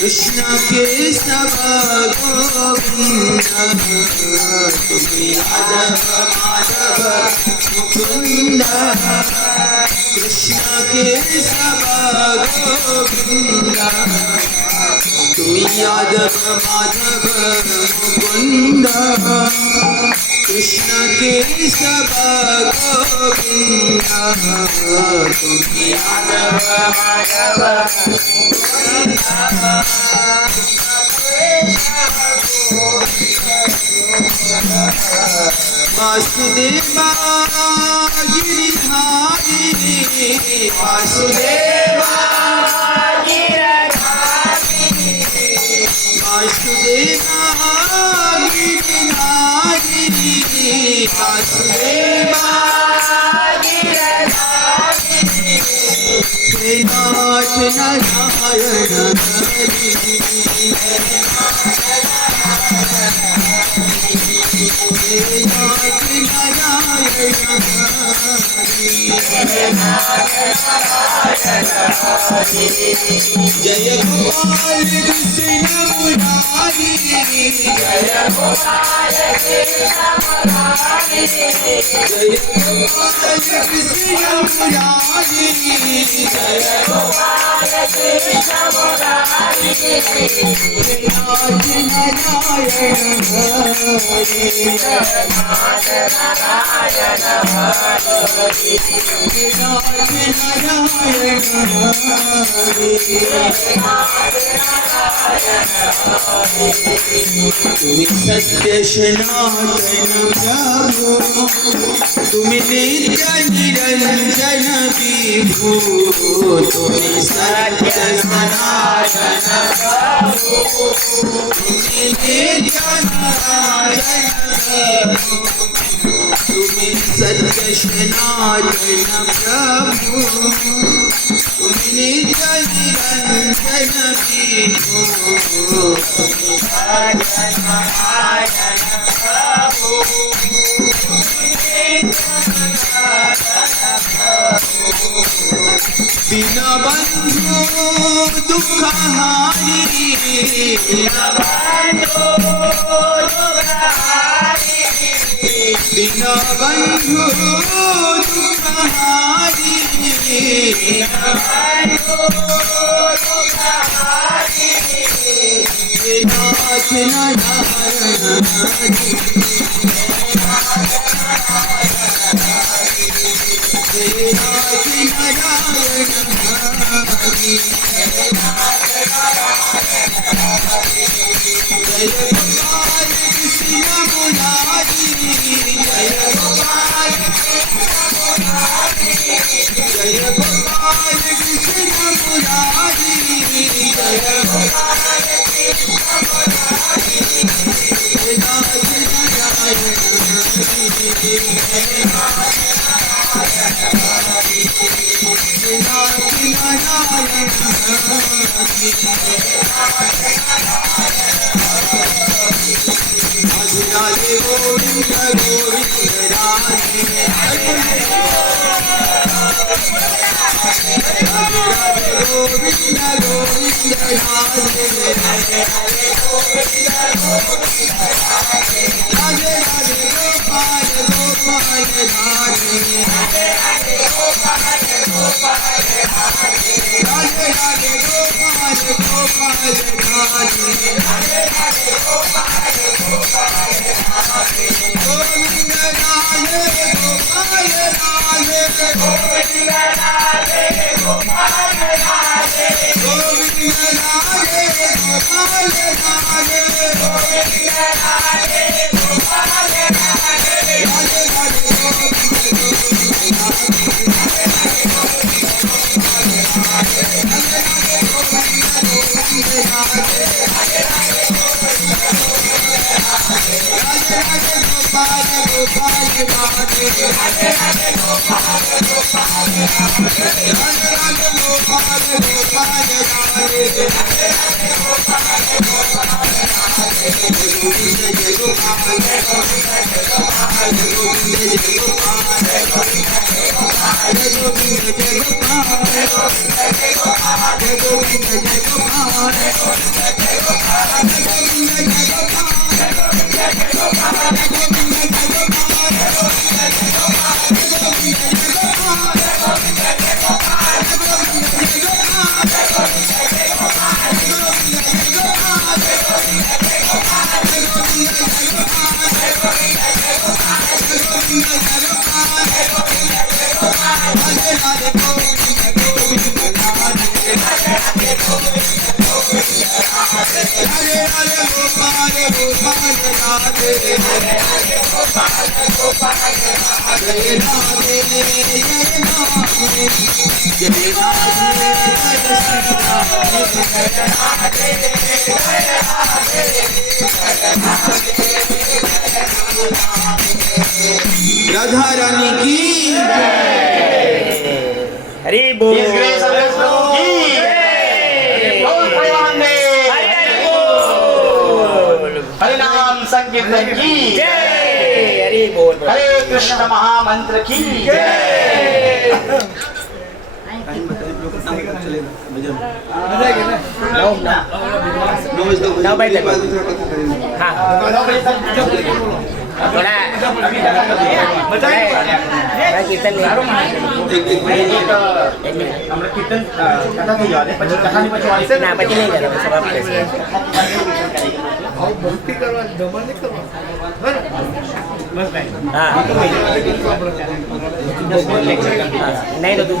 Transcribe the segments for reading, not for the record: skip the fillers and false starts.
कृष्ण के सब गोविंद तुम यादव माधव मुकुंद कृष्ण के सब गोविंद तुम यादव माधव मुकुंद कृष्ण के सब गोविंद तुम यादव माधव वासुदेवा गिरिधारी वासुदेवा गिरिधारी वासुदेवा गिरिधारी वासुदेवा गिरिधारी नाथ नारायण हरि जय गोपाल कृष्ण मुरारी जय गोपाल कृष्ण मुरारी जय गोपाल कृष्ण मुरारी जय गोपाल कृष्ण मुरारी नाथ नारायण हरि नाथ नारायण हरि तुम सत्य सनातन प्रभु तुम नित्य निरंजन विभु तुम सत्य सनातन प्रभु तुम नित्य निरंजन विभु तुम सत्य सनातन प्रभु तुम नित्य निरंजन विभु दीनबंधु दुःखहारी दीनबंधु दुःखहारी नाथ नारायण हरि नाथ नारायण हरि जय गोपाल कृष्ण मुरारी जय गोपाल जय गोपाल कृष्ण मुरारी जय गोपाल कृष्ण मुरारी नाथ नारायण हरि राधे गोविंद गोविंद राधे गोविंद गोविंद राधे राधे राधे गोपाल गोपाल राधे राधे गोपाल गोपाल राधे गोविंद राधे गोपाल राधे गोविंद राधे गोपाल राधे गोविंद राधे गोपाल राधे गोविंद राधे गोपाल राधे राधे राधे गोपाल गोपाल राधे राधे राधे गोपाल गोपाल राधे राधे राधे गोपाल गोपाल राधे राधे राधे गोपाल गोपाल राधे गोविंद जय गोपाल गोविंद जय गोपाल गोविंद जय गोपाल गोविंद जय गोपाल गोविंद जय गोपाल गोविंद जय गोपाल गोविंद जय गोपाल गोविंद जय गोपाल गोविंद जय गोपाल राधा रानी की हरी बोल His Grace Abbas Prabhu ki jai. बोल प्रेमानंदे. हरि नाम संकीर्तन की जय हरी बोल हरे कृष्ण महामंत्र की जय. नौ बजे तक हाँ थोड़ा कीर्तन हमारा कीर्तन कथा થઈ જવા દે પછી કથાની પછી વાળી છે ના પછી નહીં કરે સમાપ્ત છે ભક્તિ કરવા દમન નહીં કરવા બસ નહીં हाँ नहीं तो तू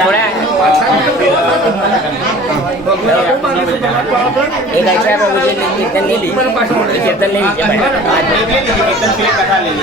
थोड़ा एक ऐसा मुझे कीर्तन ले ली कीर्तन ले लीजिए कीर्तन के लिए कथा ले ली